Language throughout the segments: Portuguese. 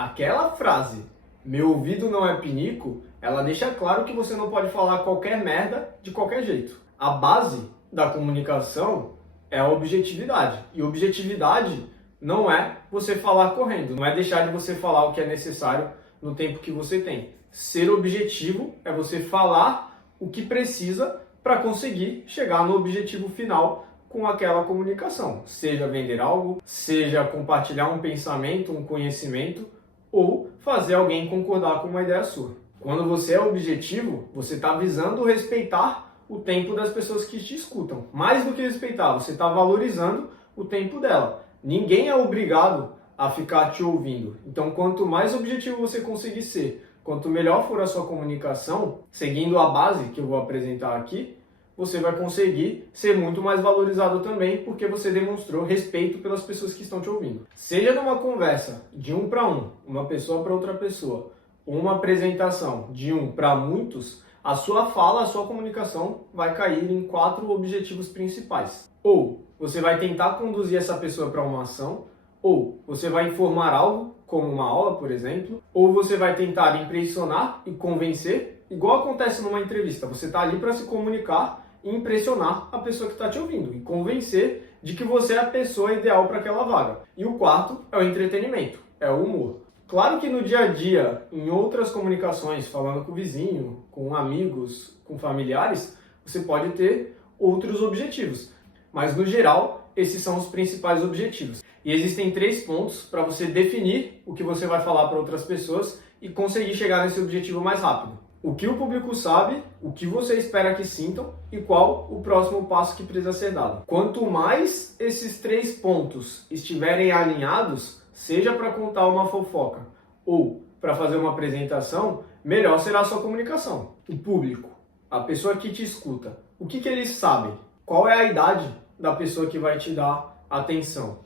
Aquela frase, meu ouvido não é pinico, ela deixa claro que você não pode falar qualquer merda de qualquer jeito. A base da comunicação é a objetividade. E objetividade não é você falar correndo, não é deixar de você falar o que é necessário no tempo que você tem. Ser objetivo é você falar o que precisa para conseguir chegar no objetivo final com aquela comunicação. Seja vender algo, seja compartilhar um pensamento, um conhecimento, ou fazer alguém concordar com uma ideia sua. Quando você é objetivo, você está visando respeitar o tempo das pessoas que te escutam. Mais do que respeitar, você está valorizando o tempo dela. Ninguém é obrigado a ficar te ouvindo. Então, quanto mais objetivo você conseguir ser, quanto melhor for a sua comunicação, seguindo a base que eu vou apresentar aqui, você vai conseguir ser muito mais valorizado também, porque você demonstrou respeito pelas pessoas que estão te ouvindo. Seja numa conversa de um para um, uma pessoa para outra pessoa, ou uma apresentação de um para muitos, a sua fala, a sua comunicação vai cair em 4 objetivos principais. Ou você vai tentar conduzir essa pessoa para uma ação, ou você vai informar algo, como uma aula, por exemplo, ou você vai tentar impressionar e convencer, igual acontece numa entrevista. Você está ali para se comunicar e impressionar a pessoa que está te ouvindo e convencer de que você é a pessoa ideal para aquela vaga. E o quarto é o entretenimento, é o humor. Claro que no dia a dia, em outras comunicações, falando com o vizinho, com amigos, com familiares, você pode ter outros objetivos. Mas no geral, esses são os principais objetivos. E existem 3 pontos para você definir o que você vai falar para outras pessoas e conseguir chegar nesse objetivo mais rápido. O que o público sabe, o que você espera que sintam e qual o próximo passo que precisa ser dado. Quanto mais esses 3 pontos estiverem alinhados, seja para contar uma fofoca ou para fazer uma apresentação, melhor será a sua comunicação. O público, a pessoa que te escuta, o que eles sabem? Qual é a idade da pessoa que vai te dar atenção?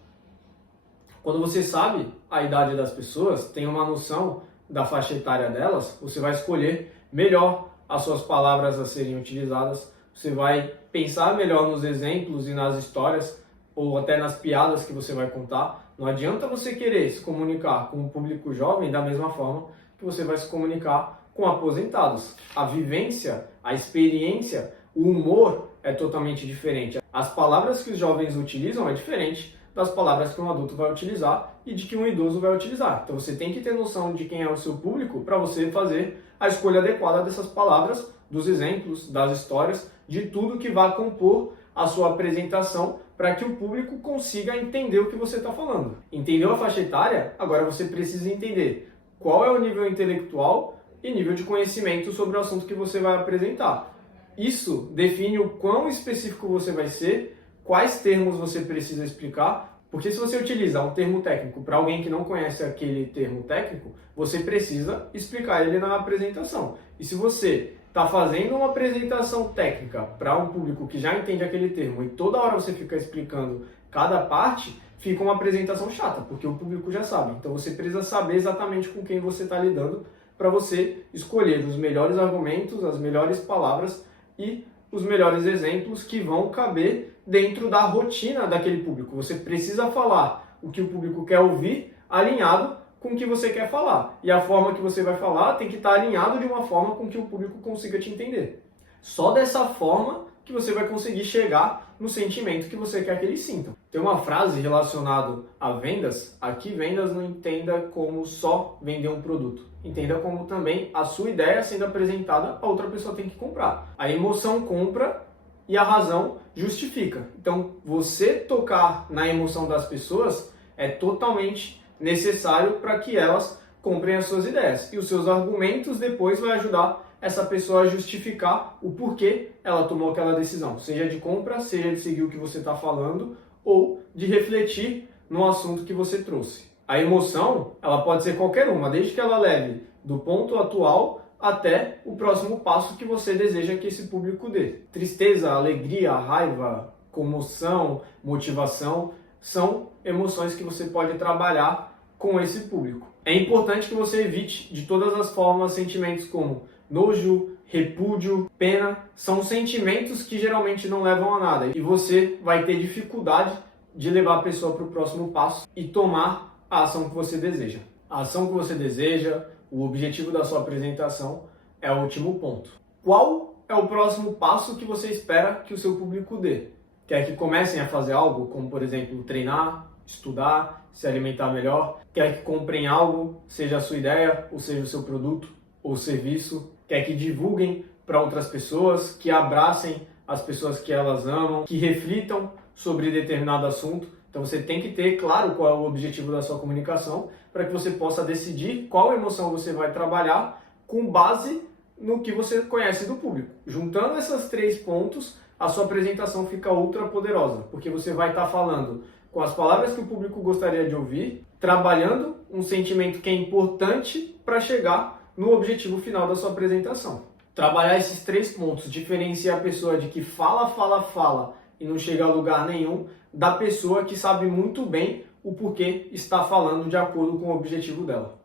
Quando você sabe a idade das pessoas, tem uma noção da faixa etária delas, você vai escolher melhor as suas palavras a serem utilizadas, você vai pensar melhor nos exemplos e nas histórias, ou até nas piadas que você vai contar. Não adianta você querer se comunicar com o público jovem da mesma forma que você vai se comunicar com aposentados. A vivência, a experiência, o humor é totalmente diferente. As palavras que os jovens utilizam é diferente das palavras que um adulto vai utilizar e de que um idoso vai utilizar. Então você tem que ter noção de quem é o seu público para você fazer a escolha adequada dessas palavras, dos exemplos, das histórias, de tudo que vai compor a sua apresentação para que o público consiga entender o que você está falando. Entendeu a faixa etária? Agora você precisa entender qual é o nível intelectual e nível de conhecimento sobre o assunto que você vai apresentar. Isso define o quão específico você vai ser, quais termos você precisa explicar, porque se você utiliza um termo técnico para alguém que não conhece aquele termo técnico, você precisa explicar ele na apresentação. E se você está fazendo uma apresentação técnica para um público que já entende aquele termo e toda hora você fica explicando cada parte, fica uma apresentação chata, porque o público já sabe. Então você precisa saber exatamente com quem você está lidando para você escolher os melhores argumentos, as melhores palavras e os melhores exemplos que vão caber dentro da rotina daquele público. Você precisa falar o que o público quer ouvir, alinhado com o que você quer falar. E a forma que você vai falar tem que estar alinhado de uma forma com que o público consiga te entender. Só dessa forma que você vai conseguir chegar no sentimento que você quer que eles sintam. Tem uma frase relacionada a vendas. Aqui, vendas não entenda como só vender um produto. Entenda como também a sua ideia sendo apresentada, a outra pessoa tem que comprar. A emoção compra e a razão justifica. Então, você tocar na emoção das pessoas é totalmente necessário para que elas comprem as suas ideias. E os seus argumentos depois vai ajudar essa pessoa a justificar o porquê ela tomou aquela decisão. Seja de compra, seja de seguir o que você está falando ou de refletir no assunto que você trouxe. A emoção, ela pode ser qualquer uma, desde que ela leve do ponto atual até o próximo passo que você deseja que esse público dê. Tristeza, alegria, raiva, comoção, motivação, são emoções que você pode trabalhar com esse público. É importante que você evite de todas as formas sentimentos como nojo, repúdio, pena. São sentimentos que geralmente não levam a nada e você vai ter dificuldade de levar a pessoa para o próximo passo e tomar a ação que você deseja. a ação que você deseja, o objetivo da sua apresentação é o último ponto. Qual é o próximo passo que você espera que o seu público dê? Quer que comecem a fazer algo, como por exemplo, treinar, estudar, se alimentar melhor? Quer que comprem algo, seja a sua ideia, ou seja o seu produto ou serviço? Quer que divulguem para outras pessoas, que abracem as pessoas que elas amam, que reflitam sobre determinado assunto? Então você tem que ter claro qual é o objetivo da sua comunicação para que você possa decidir qual emoção você vai trabalhar com base no que você conhece do público. Juntando esses 3 pontos, a sua apresentação fica ultra poderosa, porque você vai estar falando com as palavras que o público gostaria de ouvir, trabalhando um sentimento que é importante para chegar no objetivo final da sua apresentação. Trabalhar esses 3 pontos, diferenciar a pessoa de que fala e não chega a lugar nenhum, da pessoa que sabe muito bem o porquê está falando de acordo com o objetivo dela.